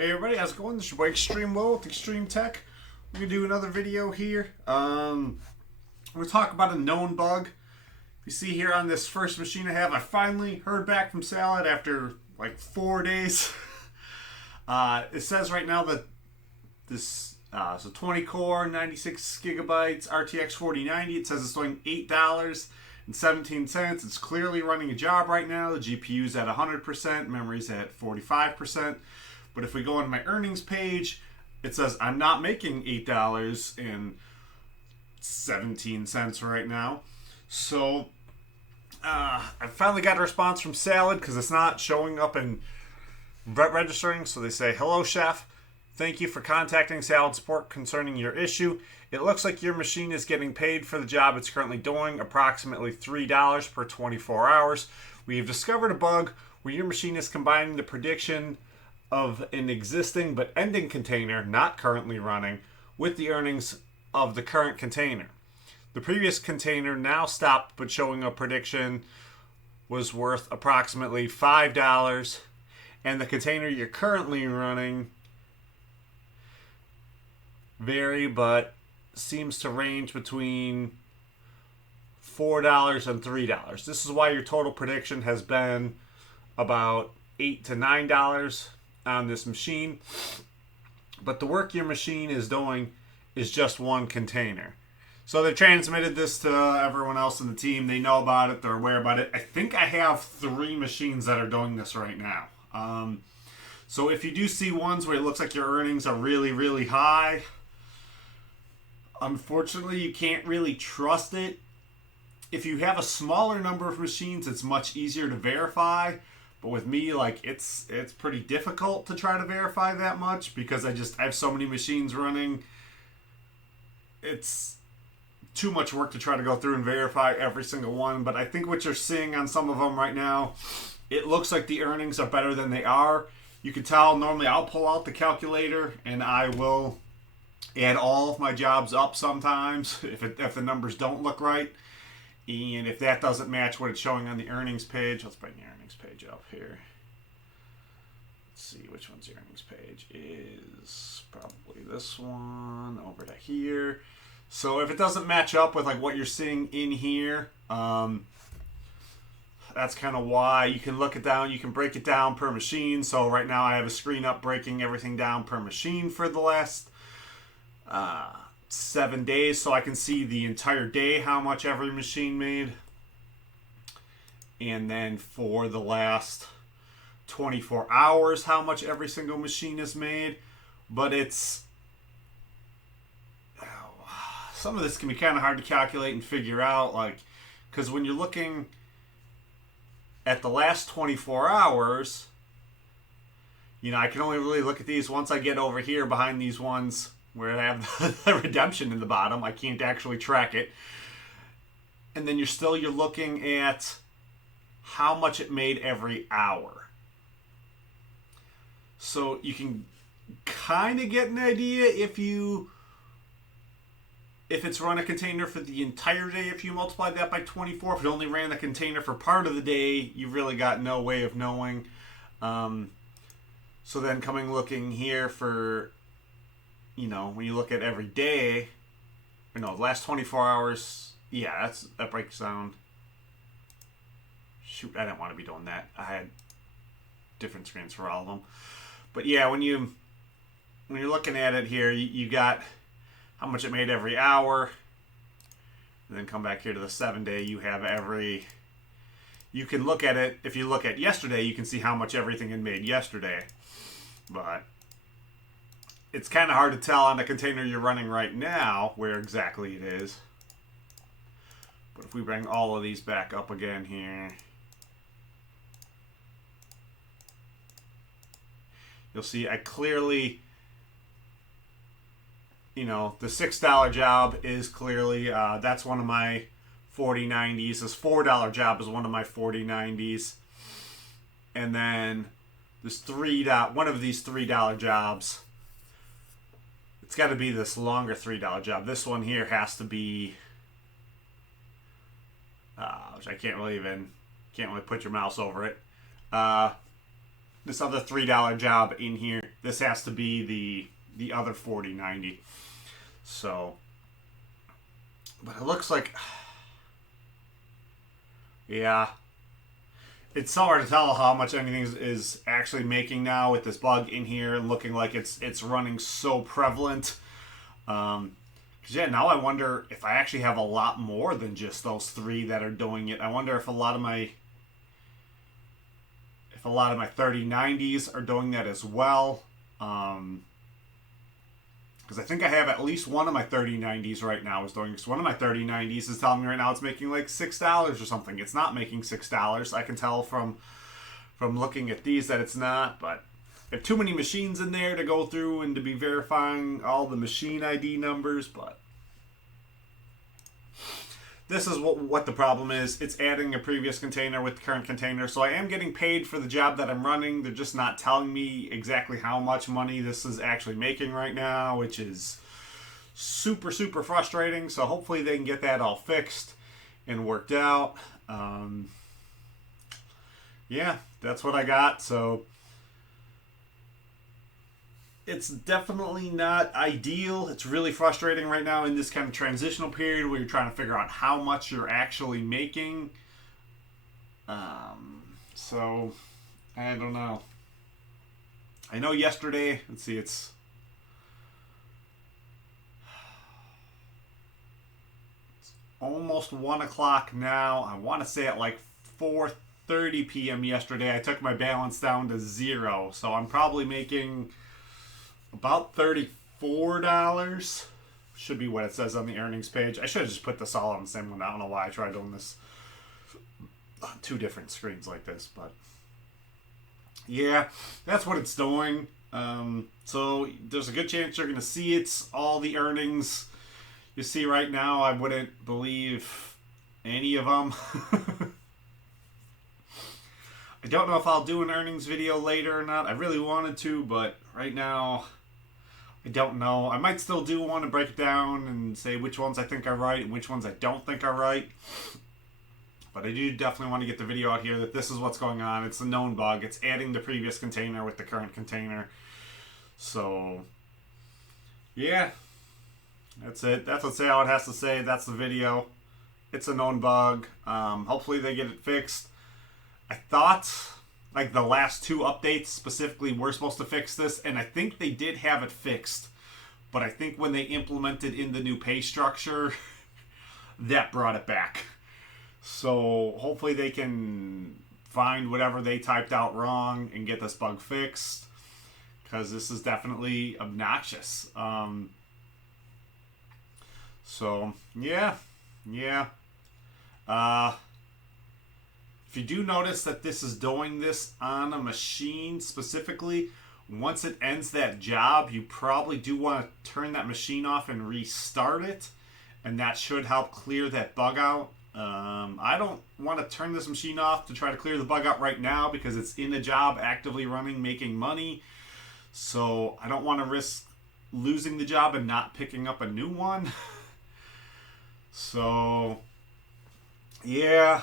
Hey everybody, how's it going? This is your boy ExtrmWill with Extreme Tech. We're going to do another video here. We're going to talk about a known bug. You see here on this first machine I finally heard back from Salad after like 4 days. It says right now that this is a 20 core, 96 gigabytes, RTX 4090. It says it's doing $8.17. It's clearly running a job right now. The GPU's at 100%, memory's at 45%. But if we go into my earnings page, it says I'm not making $8.17 right now. So I finally got a response from Salad because it's not showing up in registering. So they say, "Hello, chef. Thank you for contacting Salad Support concerning your issue. It looks like your machine is getting paid for the job it's currently doing, approximately $3 per 24 hours. We have discovered a bug where your machine is combining the prediction of an existing but ending container not currently running with the earnings of the current container. The previous container now stopped, but showing a prediction was worth approximately $5, and the container you're currently running vary but seems to range between $4 and $3. This is why your total prediction has been about $8 to $9 on this machine, but the work your machine is doing is just one container." So they transmitted this to everyone else in the team. They know about it. They're aware about it. I think I have 3 machines that are doing this right now. So if you do see ones where it looks like your earnings are really, really high, unfortunately, you can't really trust it. If you have a smaller number of machines, it's much easier to verify. But with me, like it's pretty difficult to try to verify that much because I have so many machines running. It's too much work to try to go through and verify every single one. But I think what you're seeing on some of them right now, it looks like the earnings are better than they are. You can tell normally I'll pull out the calculator and I will add all of my jobs up sometimes if the numbers don't look right. And if that doesn't match what it's showing on the earnings page, let's bring the earnings page up here. Let's see which one's the earnings page. Is probably this one over to here. So if it doesn't match up with like what you're seeing in here, that's kind of why. You can look it down. You can break it down per machine. So right now I have a screen up breaking everything down per machine for the last 7 days, so I can see the entire day how much every machine made, and then for the last 24 hours how much every single machine has made. But some of this can be kind of hard to calculate and figure out, like, because when you're looking at the last 24 hours, I can only really look at these once I get over here behind these ones where I have the redemption in the bottom. I can't actually track it. And then you're looking at how much it made every hour. So you can kind of get an idea if it's run a container for the entire day. If you multiply that by 24, if it only ran the container for part of the day, you've really got no way of knowing. So then looking here for, when you look at every day, the last 24 hours, yeah, that breaks down. Shoot, I didn't want to be doing that. I had different screens for all of them. But yeah, when you're looking at it here, you got how much it made every hour. And then come back here to the 7-day, you can look at it. If you look at yesterday, you can see how much everything had made yesterday. But it's kind of hard to tell on the container you're running right now where exactly it is. But if we bring all of these back up again here, you'll see I clearly, the $6 job is clearly, that's one of my 4090s. This $4 job is one of my 4090s. And then this one of these $3 jobs, it's got to be this longer $3 job. This one here has to be, which I can't really put your mouse over it. this other $3 job in here. This has to be the other 40.90. So, but it looks like, yeah, it's so hard to tell how much anything is actually making now with this bug in here and looking like it's running so prevalent. Because yeah, now I wonder if I actually have a lot more than just those 3 that are doing it. I wonder if a lot of my 3090s are doing that as well. Because I think I have at least one of my 3090s right now is doing. So one of my 3090s is telling me right now it's making like $6 or something. It's not making $6. I can tell from looking at these that it's not. But I have too many machines in there to go through and to be verifying all the machine ID numbers. But this is what the problem is. It's adding a previous container with the current container. So I am getting paid for the job that I'm running. They're just not telling me exactly how much money this is actually making right now, which is super, super frustrating. So hopefully they can get that all fixed and worked out. Yeah, that's what I got. So it's definitely not ideal. It's really frustrating right now in this kind of transitional period where you're trying to figure out how much you're actually making. So, I don't know. I know yesterday, let's see, it's almost 1 o'clock now. I want to say at like 4:30 p.m. yesterday, I took my balance down to 0. So I'm probably making about $34. Should be what it says on the earnings page. I should have just put this all on the same one. I don't know why I tried doing this on 2 different screens like this, but yeah, that's what it's doing. So there's a good chance you're going to see it. All the earnings you see right now, I wouldn't believe any of them. I don't know if I'll do an earnings video later or not. I really wanted to, but right now I don't know. I might still do one to break it down and say which ones I think are right and which ones I don't think are right. But I do definitely want to get the video out here that this is what's going on. It's a known bug. It's adding the previous container with the current container. So, yeah. That's it. That's what Salad has to say. That's the video. It's a known bug. Hopefully they get it fixed. I thought like the last 2 updates specifically were supposed to fix this, and I think they did have it fixed. But I think when they implemented in the new pay structure, that brought it back. So hopefully they can find whatever they typed out wrong and get this bug fixed, because this is definitely obnoxious. So yeah. If you do notice that this is doing this on a machine specifically, once it ends that job, you probably do want to turn that machine off and restart it, and that should help clear that bug out. I don't want to turn this machine off to try to clear the bug out right now because it's in a job actively running, making money. So I don't want to risk losing the job and not picking up a new one. So, yeah.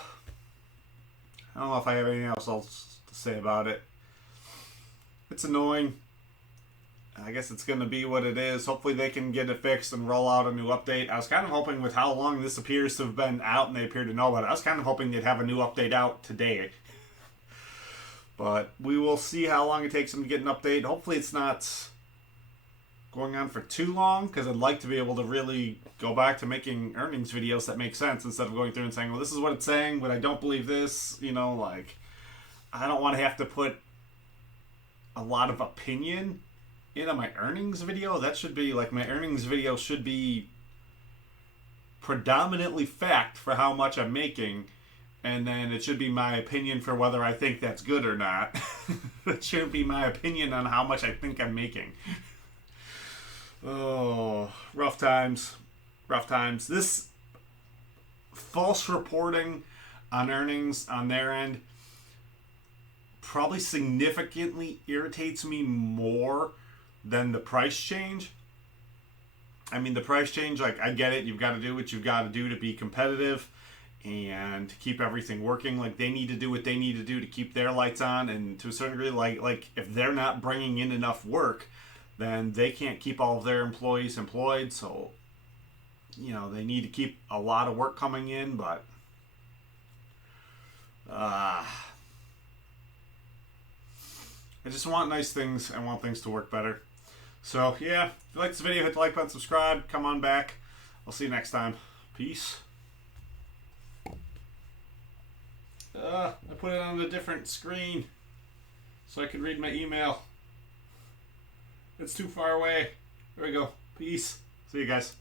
I don't know if I have anything else to say about it. It's annoying. I guess it's going to be what it is. Hopefully they can get it fixed and roll out a new update. I was kind of hoping with how long this appears to have been out and they appear to know about it, I was kind of hoping they'd have a new update out today. But we will see how long it takes them to get an update. Hopefully it's not going on for too long, because I'd like to be able to really go back to making earnings videos that make sense instead of going through and saying, well, this is what it's saying, but I don't believe this. You know, like, I don't want to have to put a lot of opinion in on my earnings video. That should be, like, my earnings video should be predominantly fact for how much I'm making, and then it should be my opinion for whether I think that's good or not. It shouldn't be my opinion on how much I think I'm making. Oh, rough times. Rough times. This false reporting on earnings on their end probably significantly irritates me more than the price change. I mean, the price change, like, I get it. You've got to do what you've got to do to be competitive. and keep everything working. Like, they need to do what they need to do to keep their lights on, and to a certain degree, like if they're not bringing in enough work, then they can't keep all of their employees employed. So, you know, they need to keep a lot of work coming in, but I just want nice things. I want things to work better. So, yeah, if you like this video, hit the like button, subscribe, come on back. I'll see you next time. Peace. I put it on a different screen so I could read my email. It's too far away. There we go. Peace. See you guys.